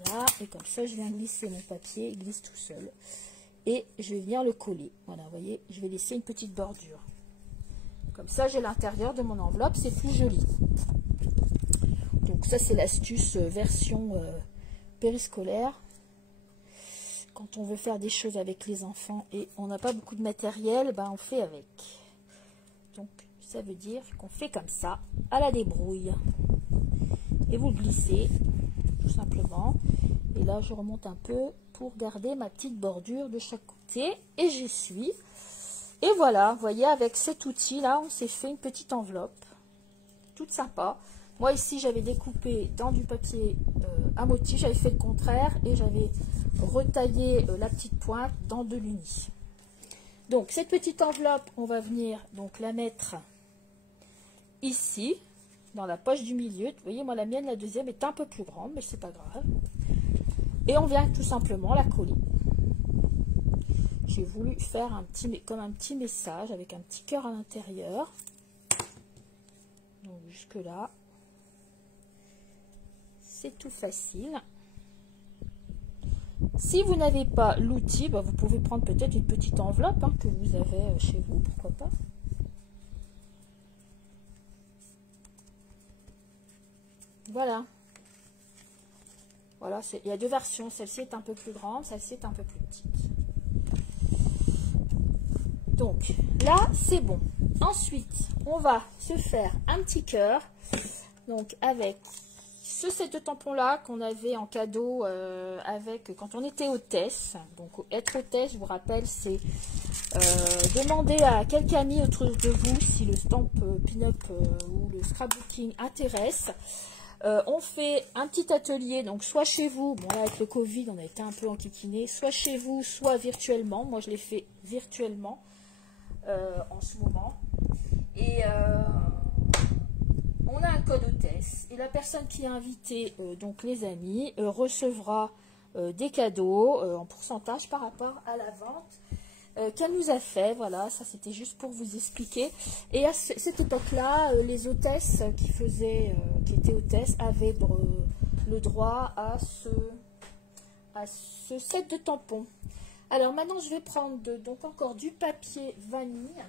Voilà, et comme ça je viens glisser mon papier, il glisse tout seul. Et je vais venir le coller. Voilà, vous voyez, je vais laisser une petite bordure. Comme ça, j'ai l'intérieur de mon enveloppe, c'est plus joli. Donc ça, c'est l'astuce version périscolaire. Quand on veut faire des choses avec les enfants et on n'a pas beaucoup de matériel, on fait avec. Donc, ça veut dire qu'on fait comme ça, à la débrouille. Et vous le glissez, tout simplement. Et là, je remonte un peu pour garder ma petite bordure de chaque côté. Et j'essuie. Et voilà, vous voyez, avec cet outil-là, on s'est fait une petite enveloppe. Toute sympa. Moi, ici, j'avais découpé dans du papier à motif. J'avais fait le contraire. Et j'avais retaillé la petite pointe dans de l'uni. Donc, cette petite enveloppe, on va venir donc la mettre ici, dans la poche du milieu. Vous voyez, moi, la mienne, la deuxième, est un peu plus grande, mais c'est pas grave. Et on vient tout simplement la coller. J'ai voulu faire comme un petit message avec un petit cœur à l'intérieur. Donc jusque là, c'est tout facile. Si vous n'avez pas l'outil, vous pouvez prendre peut-être une petite enveloppe que vous avez chez vous, pourquoi pas. Voilà. Voilà, il y a 2 versions. Celle-ci est un peu plus grande, celle-ci est un peu plus petite. Donc, là, c'est bon. Ensuite, on va se faire un petit cœur. Donc, avec ce set de tampons-là qu'on avait en cadeau quand on était hôtesse. Donc, être hôtesse, je vous rappelle, c'est demander à quelques amis autour de vous si le stamp pin-up ou le scrapbooking intéresse. On fait un petit atelier, donc soit chez vous, bon là avec le Covid on a été un peu enquiquiné, soit chez vous, soit virtuellement. Moi je l'ai fait virtuellement en ce moment. Et on a un code hôtesse et la personne qui est invitée, donc les amis, recevra des cadeaux en pourcentage par rapport à la vente qu'elle nous a fait. Voilà, ça c'était juste pour vous expliquer. Et à cette époque-là, les hôtesses qui étaient hôtesses avaient le droit à ce set de tampons. Alors maintenant, je vais prendre donc encore du papier vanille.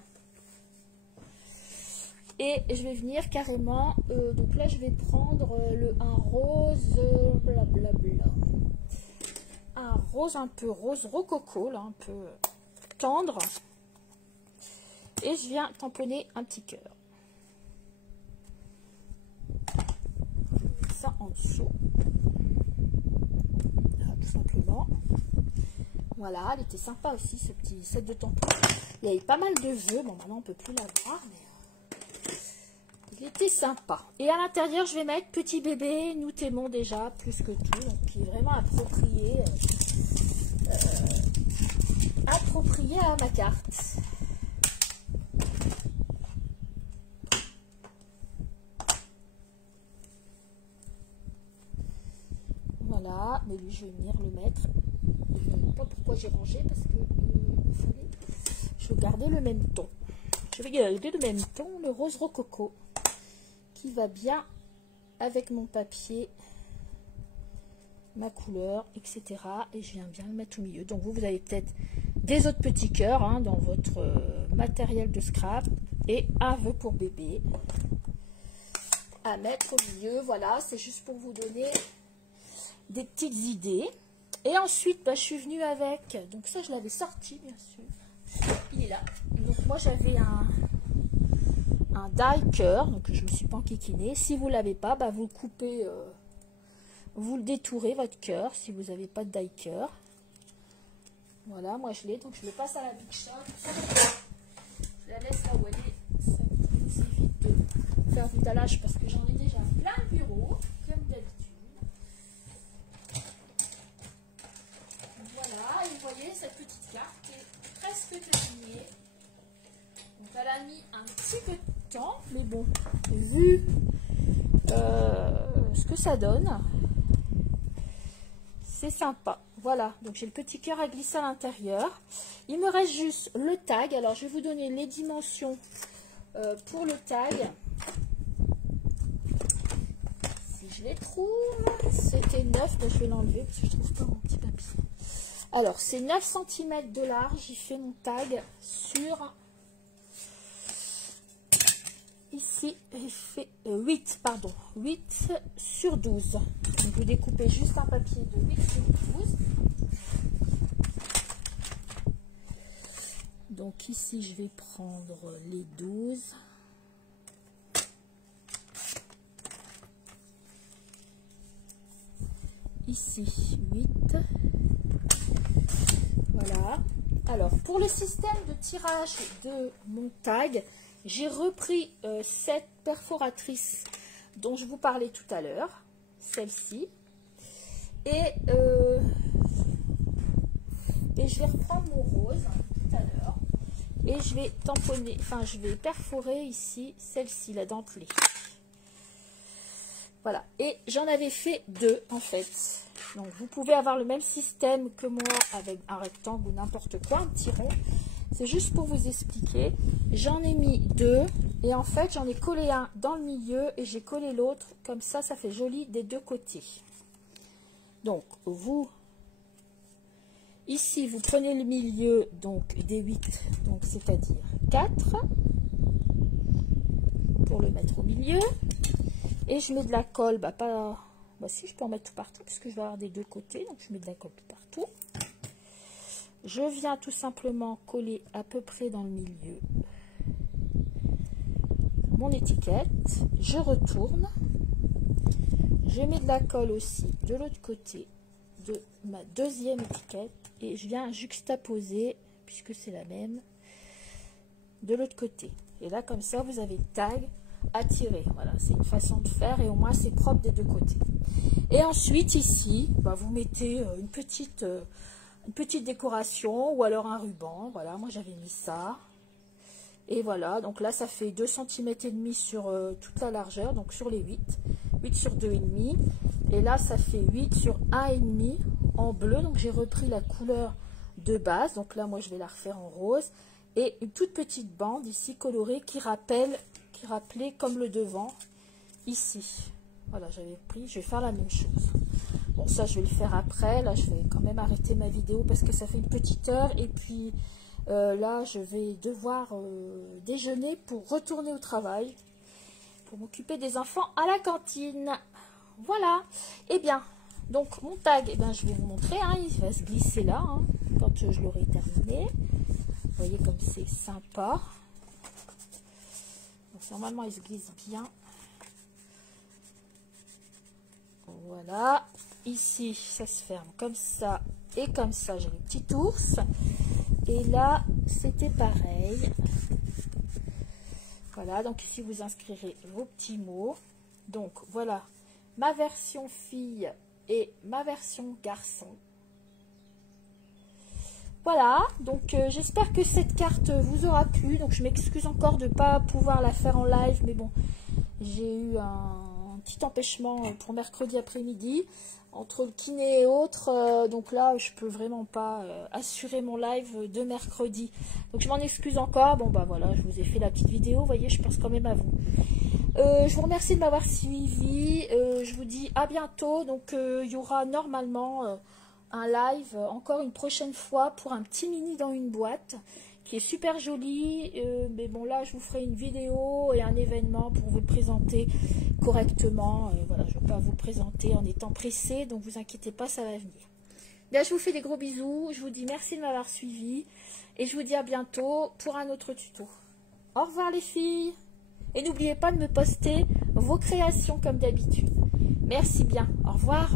Et je vais venir carrément, donc là je vais prendre un rose, blablabla. Un rose un peu rose rococo, là, un peu tendre. Et je viens tamponner un petit cœur. Ça en dessous. Là, tout simplement. Voilà, elle était sympa aussi, ce petit set de tampons. Il y avait pas mal de vœux. Bon, maintenant on peut plus la voir, mais il était sympa. Et à l'intérieur, je vais mettre petit bébé, nous t'aimons déjà plus que tout, donc qui est vraiment approprié à ma carte. Voilà, mais lui je vais venir le mettre. Je ne sais pas pourquoi j'ai rangé parce que je veux garder le même ton. Je vais garder le même ton, le rose rococo, qui va bien avec mon papier, ma couleur, etc. Et je viens bien le mettre au milieu. Donc vous avez peut-être des autres petits cœurs hein, dans votre matériel de scrap et un vœu pour bébé à mettre au milieu. Voilà, c'est juste pour vous donner des petites idées. Et ensuite, je suis venue avec, donc ça je l'avais sorti bien sûr, il est là. Donc moi j'avais un die cœur, donc je me suis pas enquiquinée. Si vous l'avez pas, vous le coupez, vous le détourez votre cœur si vous n'avez pas de die cœur. Voilà, moi je l'ai, donc je le passe à la Big Shop. Je la laisse là où elle est. Ça évite de faire du dallage parce que j'en ai déjà plein le bureau, comme d'habitude. Voilà, et vous voyez cette petite carte qui est presque terminée. Donc elle a mis un petit peu de temps, mais bon, vu ce que ça donne, c'est sympa. Voilà, donc j'ai le petit cœur à glisser à l'intérieur. Il me reste juste le tag. Alors je vais vous donner les dimensions pour le tag. Si je les trouve, c'était 9, mais je vais l'enlever parce que je trouve pas mon petit papier. Alors c'est 9 cm de large. J'ai fait mon tag sur... Ici, j'ai fait 8 sur 12. Donc, vous découpez juste un papier de 8 sur 12. Donc ici, je vais prendre les 12. Ici, 8. Voilà. Alors, pour le système de tirage de mon tag, j'ai repris cette perforatrice dont je vous parlais tout à l'heure, celle-ci, et je vais reprendre mon rose tout à l'heure, et je vais tamponner, enfin je vais perforer ici celle-ci, la dentelée. Voilà, et j'en avais fait 2 en fait. Donc vous pouvez avoir le même système que moi avec un rectangle ou n'importe quoi, un petit rond. C'est juste pour vous expliquer. J'en ai mis 2 et en fait j'en ai collé un dans le milieu et j'ai collé l'autre. Comme ça, ça fait joli des deux côtés. Donc vous, ici vous prenez le milieu donc des 8, donc c'est-à-dire 4 pour le mettre au milieu. Et je mets de la colle, si je peux en mettre tout partout puisque je vais avoir des deux côtés. Donc je mets de la colle tout partout. Je viens tout simplement coller à peu près dans le milieu mon étiquette. Je retourne. Je mets de la colle aussi de l'autre côté de ma deuxième étiquette. Et je viens juxtaposer, puisque c'est la même, de l'autre côté. Et là, comme ça, vous avez le tag à tirer. Voilà, c'est une façon de faire et au moins c'est propre des deux côtés. Et ensuite, ici, vous mettez une petite décoration ou alors un ruban. Voilà, moi j'avais mis ça. Et voilà, donc là ça fait 2,5 cm sur toute la largeur, donc sur les 8 sur 2,5. Et là ça fait 8 sur 1,5 en bleu, donc j'ai repris la couleur de base. Donc là, moi, je vais la refaire en rose. Et une toute petite bande ici colorée qui rappelait comme le devant ici. Voilà, j'avais pris, je vais faire la même chose. Bon, ça, je vais le faire après. Là, je vais quand même arrêter ma vidéo parce que ça fait une petite heure. Et puis, là, je vais devoir déjeuner pour retourner au travail. Pour m'occuper des enfants à la cantine. Voilà. Eh bien, donc, mon tag, eh bien, je vais vous montrer. Hein, il va se glisser là, hein, quand je l'aurai terminé. Vous voyez comme c'est sympa. Donc, normalement, il se glisse bien. Voilà, ici ça se ferme comme ça et comme ça, j'ai le petit ours. Et là, c'était pareil. Voilà, donc ici vous inscrirez vos petits mots. Donc voilà, ma version fille et ma version garçon. Voilà, donc j'espère que cette carte vous aura plu. Donc je m'excuse encore de ne pas pouvoir la faire en live, mais bon, j'ai eu un petit empêchement pour mercredi après-midi entre le kiné et autres, donc là je peux vraiment pas assurer mon live de mercredi, donc je m'en excuse encore. Bon bah voilà, je vous ai fait la petite vidéo, vous voyez, je pense quand même à vous. Je vous remercie de m'avoir suivi, je vous dis à bientôt. Donc il y aura normalement un live encore une prochaine fois pour un petit mini dans une boîte qui est super joli, mais bon là je vous ferai une vidéo et un événement pour vous le présenter correctement. Voilà, je ne vais pas vous le présenter en étant pressée, donc vous inquiétez pas, ça va venir. Bien, je vous fais des gros bisous, je vous dis merci de m'avoir suivi et je vous dis à bientôt pour un autre tuto. Au revoir les filles, et n'oubliez pas de me poster vos créations comme d'habitude. Merci bien, au revoir.